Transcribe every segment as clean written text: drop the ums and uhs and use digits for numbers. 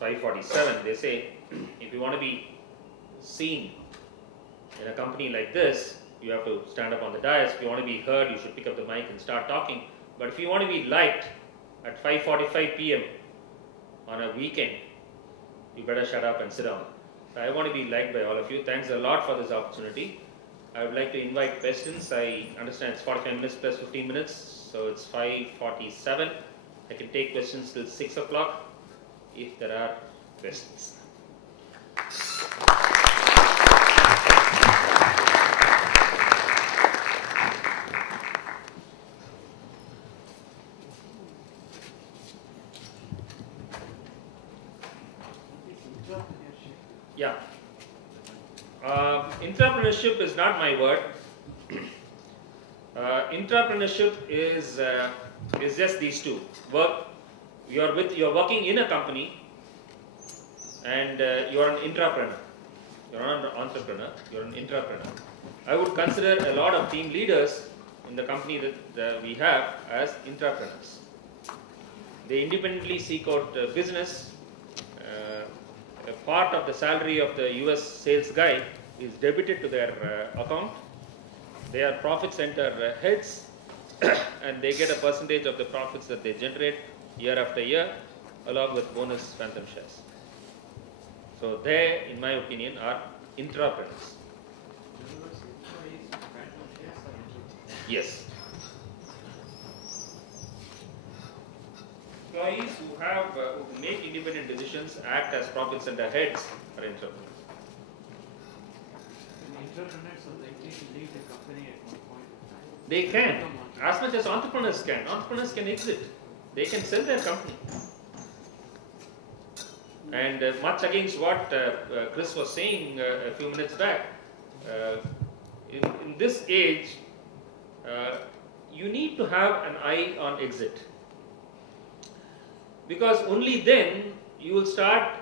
5:47. They say if you want to be seen in a company like this, you have to stand up on the dais. If you want to be heard, you should pick up the mic and start talking. But if you want to be liked at 5:45 p.m. on a weekend, you better shut up and sit down. I want to be liked by all of you. Thanks a lot for this opportunity. I would like to invite questions. I understand it's 45 minutes plus 15 minutes, so it's 5:47. I can take questions till 6 o'clock if there are questions. Yeah. Intrapreneurship is not my word. Intrapreneurship is just these two. You're working in a company, and you're an intrapreneur. You're not an entrepreneur. You're an intrapreneur. I would consider a lot of team leaders in the company that we have as intrapreneurs. They independently seek out business. A part of the salary of the US sales guy is debited to their account. They are profit center heads and they get a percentage of the profits that they generate year after year along with bonus phantom shares. So they, in my opinion, are intrapreneurs. Yes. Employees who make independent decisions, act as profit center heads, are entrepreneurs. Entrepreneurs are likely to leave the company at one point in time. They can, as much as entrepreneurs can. Entrepreneurs can exit. They can sell their company. And much against what Chris was saying a few minutes back, in this age, you need to have an eye on exit. Because only then you will start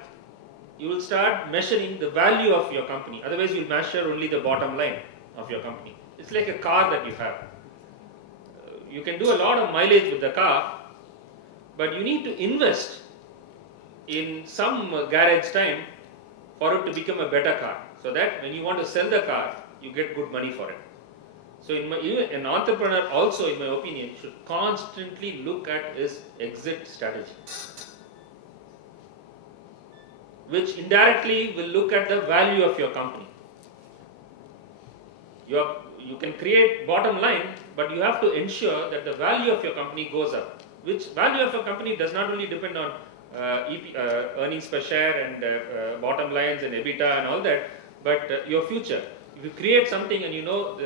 measuring the value of your company. Otherwise, you'll measure only the bottom line of your company. It's like a car that you have. You can do a lot of mileage with the car, but you need to invest in some garage time for it to become a better car, so that when you want to sell the car, you get good money for it. So an entrepreneur also, in my opinion, should constantly look at his exit strategy, which indirectly will look at the value of your company. You can create bottom line, but you have to ensure that the value of your company goes up. Which value of your company does not only depend on earnings per share and bottom lines and EBITDA and all that, but your future. If you create something and you know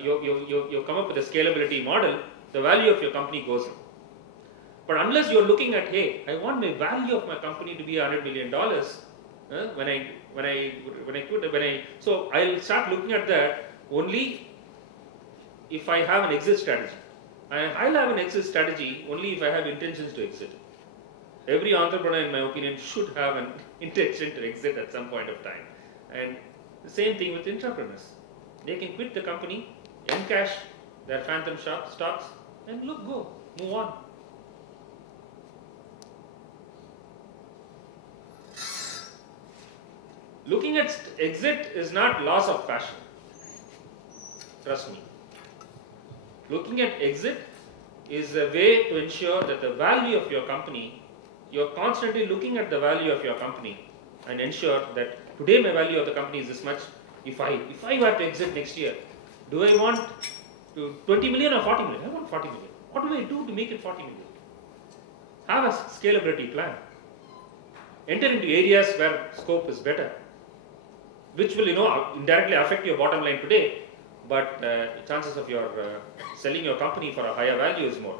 you come up with a scalability model, the value of your company goes up. But unless you're looking at, hey, I want my value of my company to be $100 million, so I'll start looking at that only if I have an exit strategy. I'll have an exit strategy only if I have intentions to exit. Every entrepreneur, in my opinion, should have an intention to exit at some point of time. And the same thing with intrapreneurs. They can quit the company, encash their phantom stocks, and move on. Looking at exit is not loss of passion. Trust me. Looking at exit is a way to ensure that the value of your company, you're constantly looking at the value of your company and ensure that today my value of the company is this much. If I were to exit next year, do I want to 20 million or 40 million? I want 40 million. What do I do to make it 40 million? Have a scalability plan. Enter into areas where scope is better, which will indirectly affect your bottom line today, but chances of your selling your company for a higher value is more.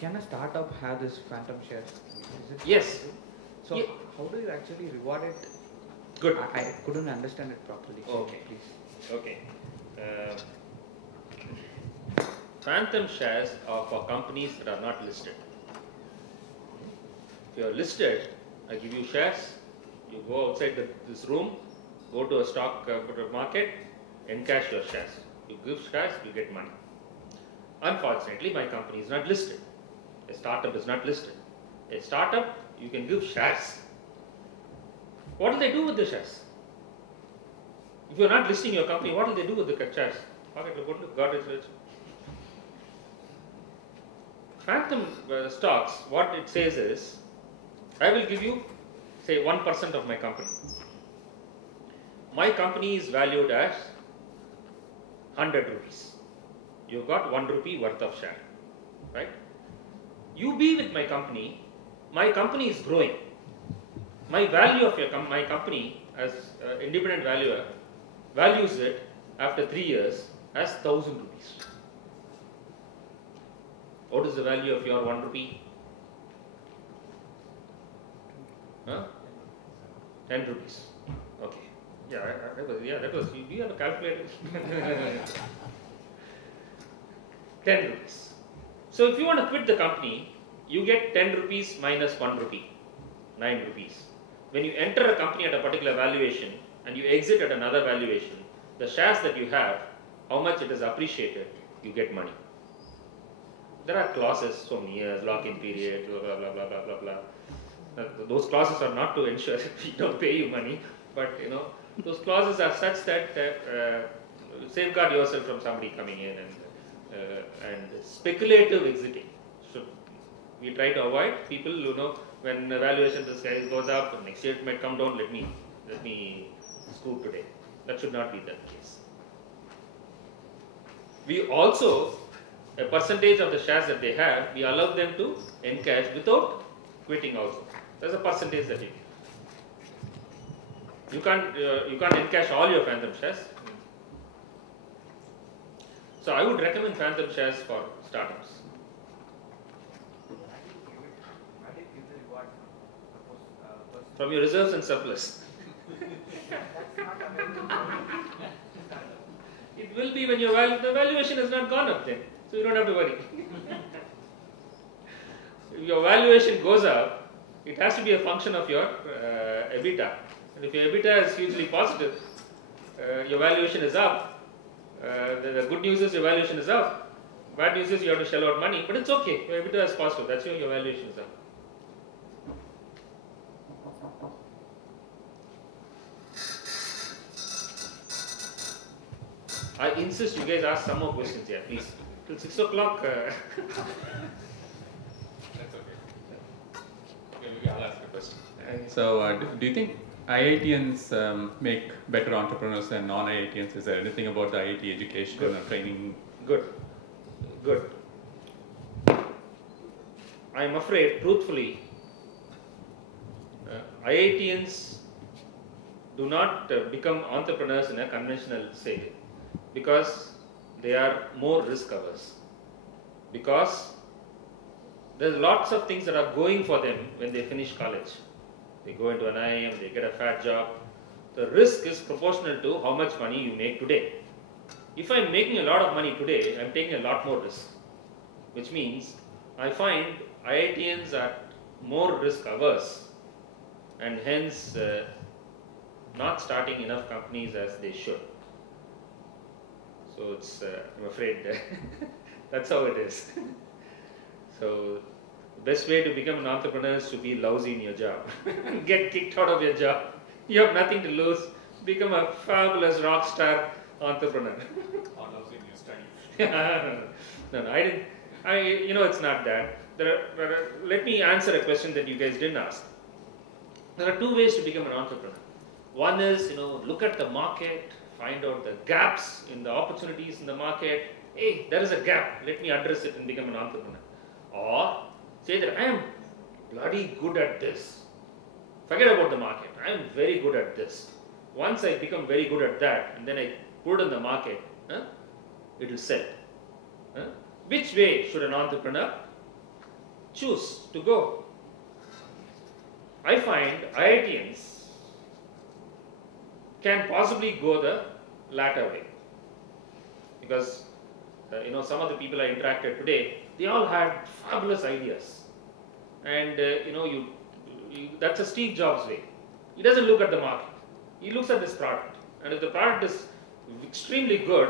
Can a startup have this phantom shares? Is it Yes. possible? So Yeah. how do you actually reward it? Good. I couldn't understand it properly. Okay. Please. Okay. Phantom shares are for companies that are not listed. If you are listed, I give you shares. You go outside this room, go to a stock market, encash your shares. You give shares, you get money. Unfortunately, my company is not listed. A startup is not listed. A startup, you can give shares. What will they do with the shares? If you are not listing your company, what will they do with the shares? God is rich. Phantom stocks, what it says is, I will give you, say, 1% of my company. My company is valued as 100 rupees. You got 1 rupee worth of share, right? You be with my company is growing. My value of my company as independent valuer values it after 3 years as 1,000 rupees. What is the value of your 1 rupee? 10 rupees. Okay. That was. Do you have a calculator? 10 rupees. So if you want to quit the company, you get 10 rupees minus 1 rupee, 9 rupees. When you enter a company at a particular valuation and you exit at another valuation, the shares that you have, how much it is appreciated, you get money. There are clauses, so many years, lock-in period, blah, blah, blah, blah, blah, blah. Those clauses are not to ensure that we don't pay you money, but those clauses are such that safeguard yourself from somebody coming in and speculative exiting. So we try to avoid people when the valuation goes up, next year it might come down, let me scoot today. That should not be the case. We also, a percentage of the shares that they have, we allow them to encash without quitting also. There's a percentage that you can't encash all your phantom shares. So I would recommend phantom shares for startups. From your reserves and surplus. It will be when the valuation has not gone up then, so you don't have to worry. If your valuation goes up, it has to be a function of your EBITDA. And if your EBITDA is hugely positive, your valuation is up. The good news is your valuation is up. Bad news is you have to shell out money, but it's okay. Your EBITDA is positive. That's why your valuation is up. I insist you guys ask some more questions here, please. Till 6 o'clock. That's okay. Maybe I'll ask a question. So, do you think IITians make better entrepreneurs than non-IITians? Is there anything about the IIT education or training? Good. I am afraid, truthfully, IITians do not become entrepreneurs in a conventional way because they are more risk averse. Because there's lots of things that are going for them when they finish college. They go into an IIM, they get a fat job. The risk is proportional to how much money you make today. If I'm making a lot of money today, I'm taking a lot more risk. Which means I find IITians are more risk averse and hence not starting enough companies as they should. So it's, I'm afraid that's how it is. So the best way to become an entrepreneur is to be lousy in your job. Get kicked out of your job. You have nothing to lose. Become a fabulous rock star entrepreneur. Or lousy in your studies. No, I didn't. It's not that. Let me answer a question that you guys didn't ask. There are two ways to become an entrepreneur. One is, look at the market, find out the gaps in the opportunities in the market. Hey, there is a gap. Let me address it and become an entrepreneur. Or say that I am bloody good at this. Forget about the market. I am very good at this. Once I become very good at that and then I put it in the market, it will sell. Which way should an entrepreneur choose to go? I find IITians can possibly go the latter way. Because some of the people I interacted today, they all had fabulous ideas. And that's a Steve Jobs way. He doesn't look at the market. He looks at this product. And if the product is extremely good,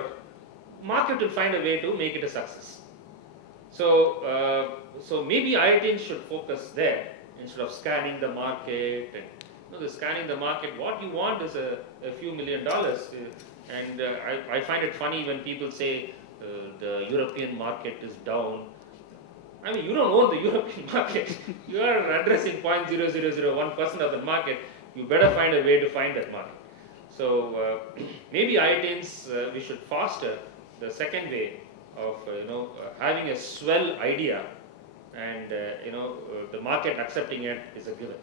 market will find a way to make it a success. So, so maybe IITians should focus there instead of scanning the market. And, the scanning the market, what you want is a few $1 million. And I find it funny when people say the European market is down. I mean, you don't own the European market. You are addressing 0.0001% of the market. You better find a way to find that market. So maybe IITians, we should foster the second way of having a swell idea, and the market accepting it is a given.